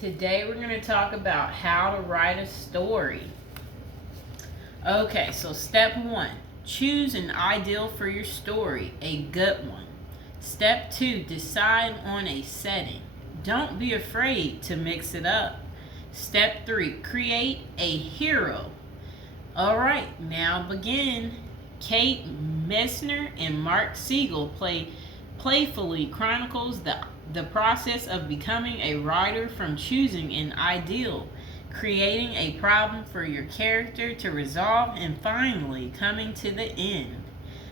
Today we're going to talk about how to write a story. Okay, so step 1, choose an ideal for your story, a good one. Step 2, decide on a setting. Don't be afraid to mix it up. Step 3, create a hero. Alright, now begin. Kate Messner and Mark Siegel playfully chronicles the process of becoming a writer, from choosing an ideal, creating a problem for your character to resolve, and finally coming to the end.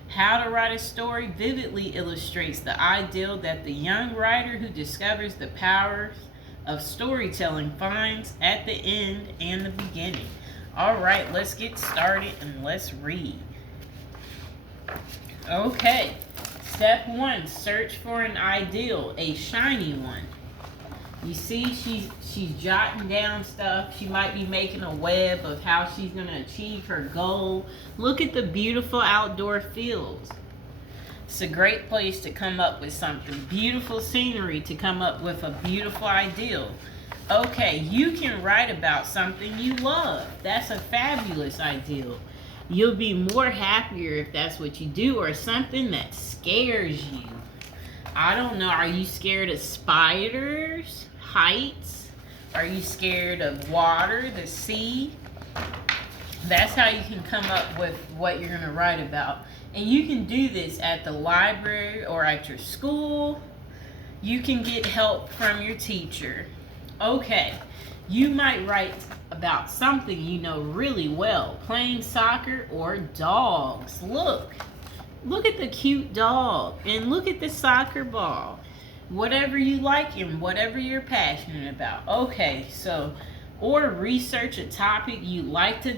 How to write a story vividly illustrates the ideal that the young writer who discovers the powers of storytelling finds at the end and the beginning. Alright, let's get started and let's read. Okay. Step 1, search for an ideal, a shiny one. You see, she's jotting down stuff. She might be making a web of how she's going to achieve her goal. Look at the beautiful outdoor fields. It's a great place to come up with something. Beautiful scenery to come up with a beautiful ideal. Okay, you can write about something you love. That's a fabulous ideal. You'll be more happier if that's what you do, or something that scares you. I don't know, are you scared of spiders, heights? Are you scared of water, the sea? That's how you can come up with what you're going to write about. And you can do this at the library or at your school. You can get help from your teacher. Okay, you might write about something you know really well, playing soccer or dogs. Look at the cute dog, and look at the soccer ball. Whatever you like and whatever you're passionate about. Okay, so, or research a topic you like to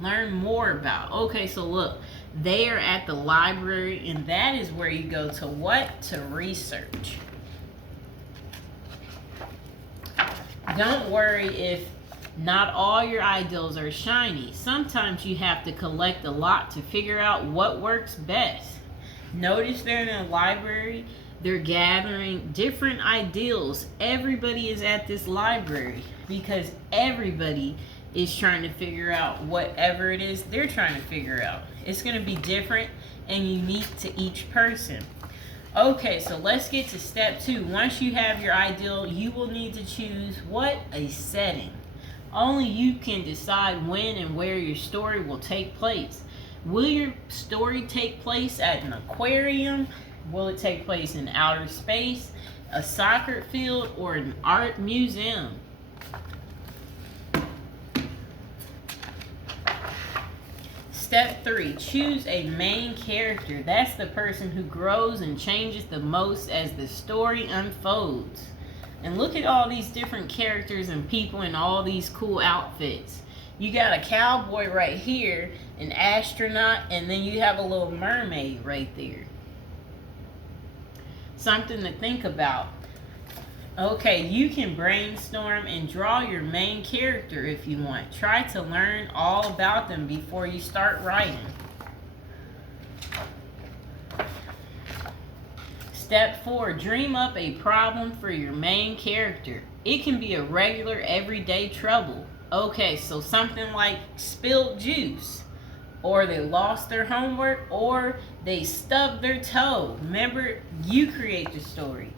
learn more about. Okay, so look, they are at the library, and that is where you go to what? To research. Don't worry if not all your ideals are shiny. Sometimes you have to collect a lot to figure out what works best. Notice they're in a library. They're gathering different ideals. Everybody is at this library because everybody is trying to figure out whatever it is they're trying to figure out. It's going to be different and unique to each person. Okay, so let's get to step 2. Once you have your ideal, you will need to choose what? A setting. Only you can decide when and where your story will take place. Will your story take place at an aquarium? Will it take place in outer space, a soccer field, or an art museum? Step 3, choose a main character. That's the person who grows and changes the most as the story unfolds. And look at all these different characters and people in all these cool outfits. You got a cowboy right here, an astronaut, and then you have a little mermaid right there. Something to think about. Okay, you can brainstorm and draw your main character if you want. Try to learn all about them before you start writing. Step 4, dream up a problem for your main character. It can be a regular everyday trouble. Okay, so something like spilled juice, or they lost their homework, or they stubbed their toe. Remember, you create the story.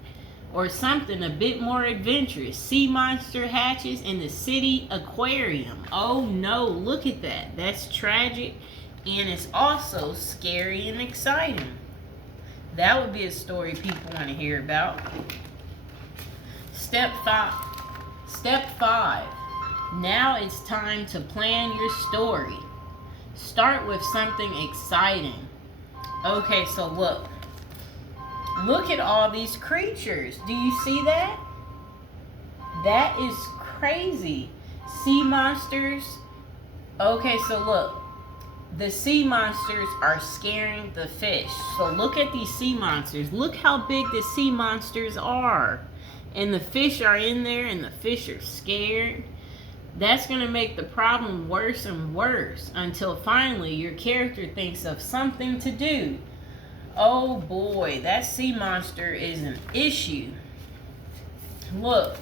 Or something a bit more adventurous. Sea monster hatches in the city aquarium. Oh no, look at that. That's tragic, and it's also scary and exciting. That would be a story people want to hear about. Step 5. Now it's time to plan your story. Start with something exciting. Okay, so look at all these creatures. Do you see that? That is crazy. Sea monsters. Okay, so look. The sea monsters are scaring the fish. So look at these sea monsters. Look how big the sea monsters are. And the fish are in there and the fish are scared. That's going to make the problem worse and worse until finally your character thinks of something to do. Oh boy, that sea monster is an issue. Look,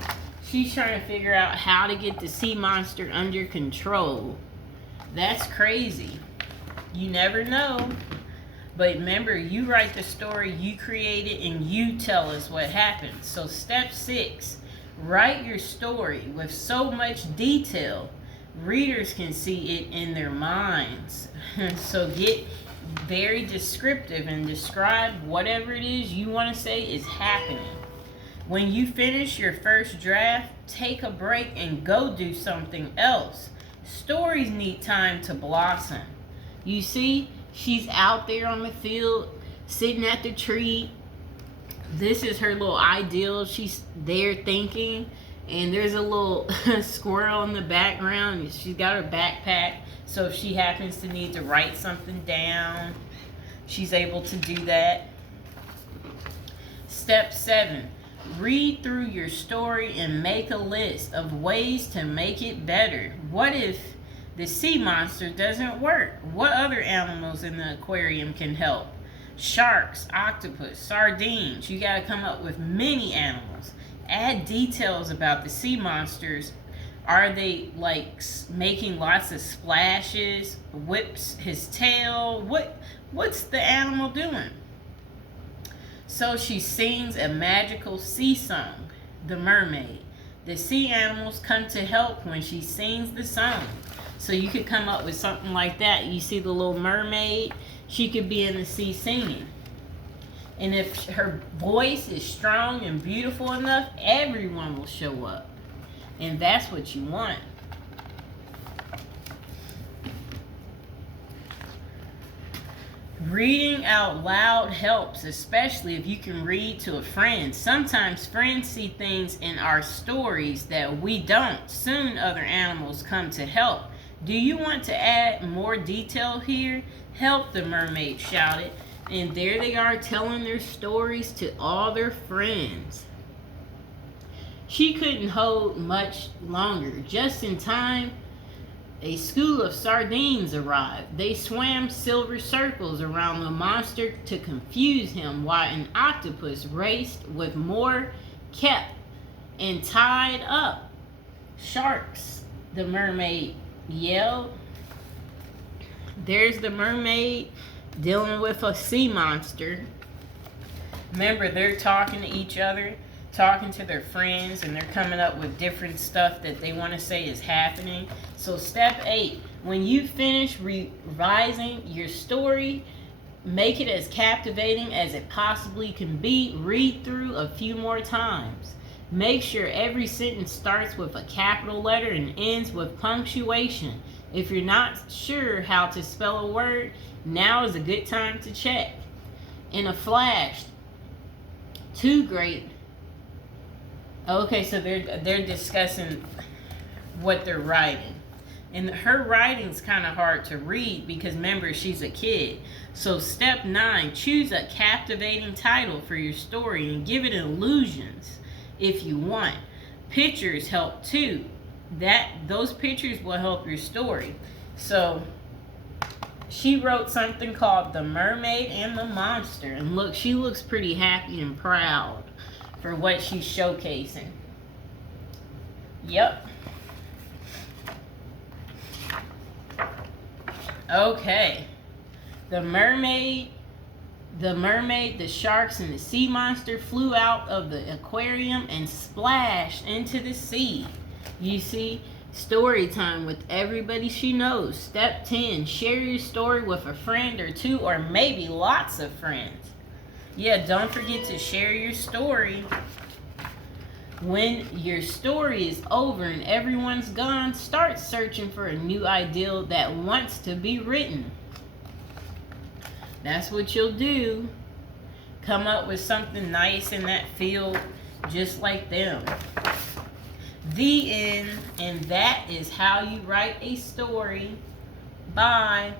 She's trying to figure out how to get the sea monster under control. That's crazy. You never know. But remember, you write the story, you create it, and you tell us what happened. So step 6, write your story with so much detail, readers can see it in their minds. So get very descriptive and describe whatever it is you want to say is happening. When you finish your first draft, take a break and go do something else. Stories need time to blossom. You see, she's out there on the field, sitting at the tree. This is her little ideal. She's there thinking, and there's a little squirrel in the background. She's got her backpack, so if she happens to need to write something down, she's able to do that. Step 7, read through your story and make a list of ways to make it better. What if the sea monster doesn't work? What other animals in the aquarium can help? Sharks, octopus, sardines. You gotta come up with many animals. Add details about the sea monsters. Are they like making lots of splashes? Whips his tail? What's the animal doing? So she sings a magical sea song, The Mermaid. The sea animals come to help when she sings the song. So you could come up with something like that. You see the little mermaid, she could be in the sea singing. And if her voice is strong and beautiful enough, everyone will show up. And that's what you want. Reading out loud helps, especially if you can read to a friend. Sometimes friends see things in our stories that we don't. Soon other animals come to help. Do you want to add more detail here? Help, the mermaid shouted. And there they are telling their stories to all their friends. She couldn't hold much longer. Just in time, a school of sardines arrived. They swam silver circles around the monster to confuse him, while an octopus raced with more kept and tied up. Sharks, the mermaid yelled. There's the mermaid dealing with a sea monster. Remember, they're talking to each other, talking to their friends, and they're coming up with different stuff that they want to say is happening. So step 8, when you finish revising your story, make it as captivating as it possibly can be. Read through a few more times. Make sure every sentence starts with a capital letter and ends with punctuation. If you're not sure how to spell a word, now is a good time to check. In a flash, 2 great. Okay, so they're discussing what they're writing. And her writing's kind of hard to read because remember, she's a kid. So step 9, choose a captivating title for your story and give it illusions if you want. Pictures help too. Those pictures will help your story. So she wrote something called The Mermaid and the Monster. And look, she looks pretty happy and proud for what she's showcasing. Yep. Okay. The mermaid, the sharks, and the sea monster flew out of the aquarium and splashed into the sea. You see, story time with everybody she knows. Step 10, share your story with a friend or 2 or maybe lots of friends. Yeah, don't forget to share your story. When your story is over and everyone's gone, start searching for a new ideal that wants to be written. That's what you'll do. Come up with something nice in that field, just like them. The end, and that is how you write a story. Bye.